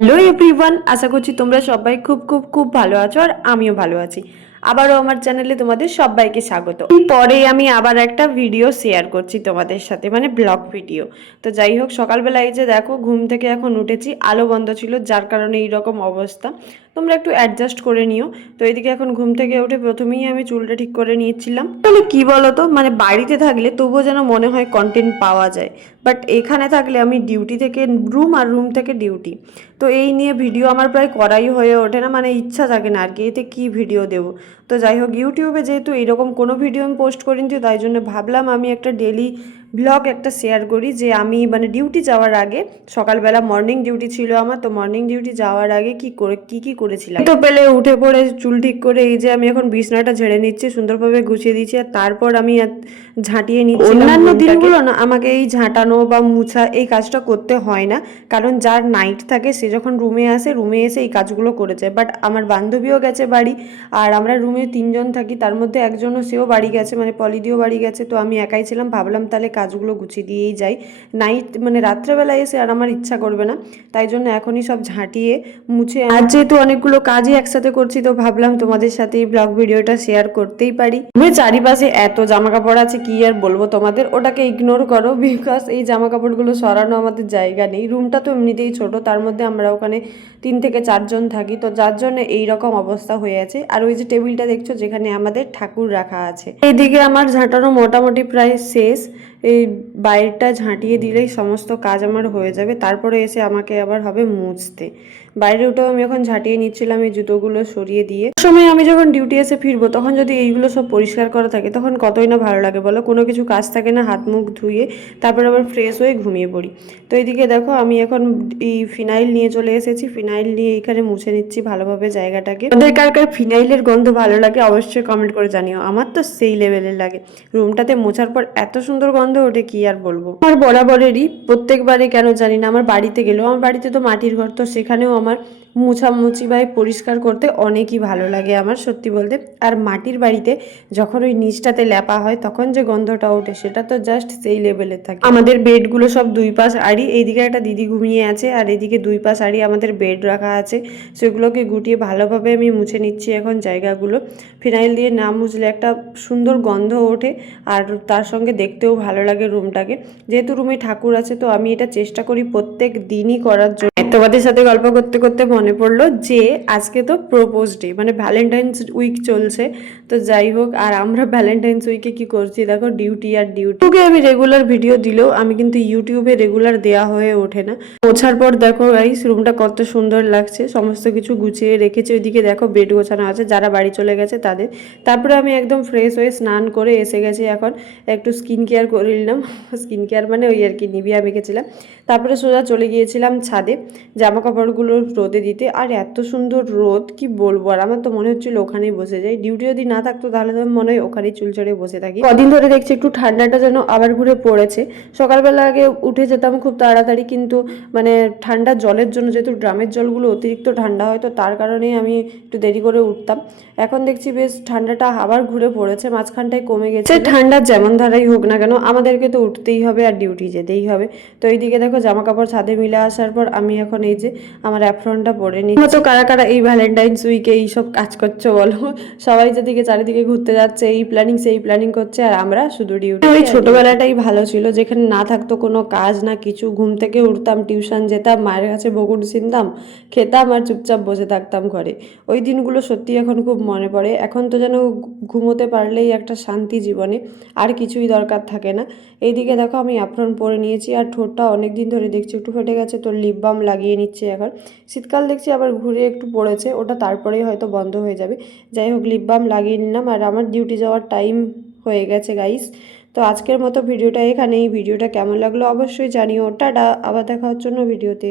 Hello everyone, আশা করছি তোমরা সবাই খুব খুব খুব ভালো আছো আর আমিও ভালো আছি। আবারও আমার চ্যানেলে তোমাদের সবাইকে স্বাগত। পরে আমি আবার একটা ভিডিও শেয়ার করছি তোমাদের সাথে, মানে ব্লগ ভিডিও। তো যাই হোক, সকালবেলা এই যে দেখো ঘুম থেকে এখন উঠেছি, আলো বন্ধ ছিল যার কারণে এইরকম অবস্থা, তোমরা একটু অ্যাডজাস্ট করে নিও। তো এইদিকে এখন ঘুম থেকে উঠে প্রথমেই আমি চুলটা ঠিক করে নিয়েছিলাম। তাহলে কি বলো তো, মানে বাড়িতে থাকলে তবুও যেন মনে হয় কন্টেন্ট পাওয়া যায়, বাট এখানে থাকলে আমি ডিউটি থেকে রুম আর রুম থেকে ডিউটি, তো এই নিয়ে ভিডিও আমার প্রায় করাই হয়ে ওঠে না, মানে ইচ্ছা থাকে না আর কি, এতে কী ভিডিও দেবো। তো যাই হোক, ইউটিউবে যেহেতু এরকম কোনো ভিডিও আমি পোস্ট করিনি, তো তাই জন্য ভাবলাম আমি একটা ডেলি ব্লগ একটা শেয়ার করি, যে আমি মানে ডিউটি যাওয়ার আগে, সকালবেলা মর্নিং ডিউটি ছিল আমার, তো মর্নিং ডিউটি যাওয়ার আগে কি করেছিলাম। তো পেলে উঠে পড়ে চুল ঠিক করে এই যে আমি এখন বিছনাটা ঝেড়ে নিচ্ছি, সুন্দরভাবে গুছিয়ে দিচ্ছি, আর তারপর আমি ঝাঁটিয়ে নিচ্ছি। অন্যান্য দিনগুলো না আমাকে এই ঝাঁটানো বা মুছা এই কাজটা করতে হয় না, কারণ যার নাইট থাকে সে যখন রুমে আসে, রুমে এসে এই কাজগুলো করে যায়। বাট আমার বান্ধবীও গেছে বাড়ি, আর আমরা রুমে 3জন থাকি, তার মধ্যে একজনও সেও বাড়ি গেছে, মানে পলিদিও বাড়ি গেছে, তো আমি একাই ছিলাম। ভাবলাম তাহলে কাজগুলো গুছিয়ে দিয়েই যাই, নাইট মানে রাত্রেবেলায় এসে আর আমার ইচ্ছা করবে না, তাই জন্য এখনই সব ঝাঁটিয়ে মুছে, আর যেহেতু অনেকগুলো কাজই একসাথে করছি, তো ভাবলাম তোমাদের সাথে এই ব্লগ ভিডিওটা শেয়ার করতেই পারি। রুমের চারিপাশে এত জামা কাপড় আছে, কি আর বলবো তোমাদের, ওটাকে ইগনোর করো, বিকজ এই জামা কাপড়গুলো সরানো আমাদের জায়গা নেই। রুমটা তো এমনিতেই ছোট, তার মধ্যে আমরা ওখানে 3 থেকে 4 জন থাকি, তো যার জন্য এইরকম অবস্থা হয়ে আছে। আর ওই যে টেবিলটা দেখছো যেখানে আমাদের ঠাকুর রাখা আছে, এইদিকে আমার ঝাঁটানো মোটামুটি প্রায় শেষ। এই বাইরেটা ঝাঁটিয়ে দিলেই সমস্ত কাজ আমার হয়ে যাবে, তারপরে এসে আমাকে আবার হবে মুছতে। বাইরে উঠেও আমি এখন ঝাঁটিয়ে নিচ্ছিলাম এই জুতোগুলো সরিয়ে দিয়ে। সময় আমি যখন ডিউটি এসে ফিরবো, তখন যদি এইগুলো সব পরিষ্কার করা থাকে, তখন কতই না ভালো লাগে বলো। কোনো কিছু কাজ থাকে না, হাত মুখ ধুয়ে তারপর আবার ফ্রেশ হয়ে ঘুমিয়ে পড়ি। তো এইদিকে দেখো আমি এখন এই ফিনাইল নিয়ে চলে এসেছি, ফিনাইল নিয়ে এখানে মুছে নিচ্ছি ভালোভাবে জায়গাটাকে। ওদের কার কার ফিনাইলের গন্ধ ভালো লাগে অবশ্যই কমেন্ট করে জানিও, আমার তো সেই লেভেলের লাগে। রুমটাতে মোছার পর এত সুন্দর গন্ধ ওঠে, কি আর বলবো। আমার বরাবরেরই প্রত্যেকবারে কেন জানি না, আমার বাড়িতে গেলেও, আমার বাড়িতে তো মাটির ঘর, তো সেখানেও আমার মুছামুছি বা পরিষ্কার করতে অনেকই ভালো লাগে আমার, সত্যি বলতে। আর মাটির বাড়িতে যখন ওই নিচটাতে লেপা হয়, তখন যে গন্ধটা ওঠে সেটা তো জাস্ট সেই লেভেলের থাকে। আমাদের বেডগুলো সব দুই পাশ আড়ি, এইদিকে একটা দিদি ঘুমিয়ে আছে, আর এইদিকে দুই পাশ আড়ি আমাদের বেড রাখা আছে, সেগুলোকে গুটিয়ে ভালোভাবে আমি মুছে নিচ্ছি এখন জায়গাগুলো। ফিনাইল দিয়ে না মুছলে একটা সুন্দর গন্ধ ওঠে, আর তার সঙ্গে দেখতেও ভালো লাগে রুমটাকে। যেহেতু রুমে ঠাকুর আছে, তো আমি এটা চেষ্টা করি প্রত্যেক দিনই করার জন্য। তোমাদের সাথে গল্প করতে করতে মনে পড়লো যে আজকে তো প্রপোজ ডে, মানে ভ্যালেন্টাইন্স উইক চলছে। তো যাই হোক, আর আমরা ভ্যালেন্টাইন্স উইকে কি করছি দেখো, ডিউটি আর ডিউটি। ওকে আমি রেগুলার ভিডিও দিলেও আমি কিন্তু ইউটিউবে রেগুলার দেওয়া হয়ে ওঠে না। ওঠার পর দেখো গাইস, রুমটা কত সুন্দর লাগছে, সমস্ত কিছু গুছিয়ে রেখেছি। ওইদিকে দেখো বেড গোছানো আছে, যারা বাড়ি চলে গেছে তাদের। তারপরে আমি একদম ফ্রেশ হয়ে স্নান করে এসে গেছি, এখন একটু স্কিন কেয়ার করে নিলাম। স্কিন কেয়ার মানে ওই আর কি, নিভিয়া মেখেছিলাম। তারপরে সোজা চলে গিয়েছিলাম ছাদে জামা কাপড়গুলো রোদে দিতে, আর এত সুন্দর রোদ কি বলবো। আর আমার তো মনে হচ্ছিল ওখানেই বসে যাই, ডিউটি যদি না থাকতো তাহলে তো মনে হয় ওখানেই চুল ছেড়ে বসে থাকি। কদিন ধরে দেখছি একটু ঠান্ডাটা যেন আবার ঘুরে পড়েছে। সকালবেলা আগে উঠে যেতাম খুব তাড়াতাড়ি, কিন্তু মানে ঠান্ডা জলের জন্য, যেহেতু ড্রামের জলগুলো অতিরিক্ত ঠান্ডা হয়, তো তার কারণেই আমি একটু দেরি করে উঠতাম। এখন দেখছি বেশ ঠান্ডাটা আবার ঘুরে পড়েছে, মাঝখানটায় কমে গেছে। ঠান্ডা যেমন ধারাই হোক না কেন, আমাদেরকে তো উঠতেই হবে আর ডিউটি যেতেই হবে। তো এইদিকে দেখো জামা কাপড় ছাদে মিলে আসার পর আমি এখন এই যে আমার অ্যাপ্রনটা পরে নিই। তো কারা কারা এই ভ্যালেন্টাইন্স উইকে এইসব কাজ করছো বলো। সবাই যেদিকে চারিদিকে ঘুরতে যাচ্ছে, এই প্ল্যানিং সেই প্ল্যানিং করছে, আর আমরা শুধু ডিউটি। ওই ছোটবেলাটাই ভালো ছিল, যেখানে না থাকতো কোনো কাজ না কিছু, ঘুম থেকে উঠতাম, টিউশন যেতাম, মায়ের কাছে বকুট ছিনতাম, খেতাম আর চুপচাপ বসে থাকতাম ঘরে। ওই দিনগুলো সত্যি এখন খুব মনে পড়ে। এখন তো যেন ঘুমোতে পারলেই একটা শান্তি জীবনে, আর কিছুই দরকার থাকে না। এইদিকে দেখো আমি অ্যাপ্রন পরে নিয়েছি, আর ঠোঁটটা অনেক দিন ধরে দেখছি একটু ফেটে গেছে, তো লিপ বাম লাগিয়ে নিচ্ছে এখন। শীতকাল দেখছি আবার ঘুরে একটু পড়েছে, ওটা তারপরেই হয়তো বন্ধ হয়ে যাবে। যাই হোক, লিপ বাম লাগিয়ে নিলাম, আর আমার ডিউটি যাওয়ার টাইম হয়ে গেছে গাইস। তো আজকের মতো ভিডিওটা এখানেই। ভিডিওটা কেমন লাগলো অবশ্যই জানিও। টাটা, আবার দেখা হচ্ছে অন্য ভিডিওতে।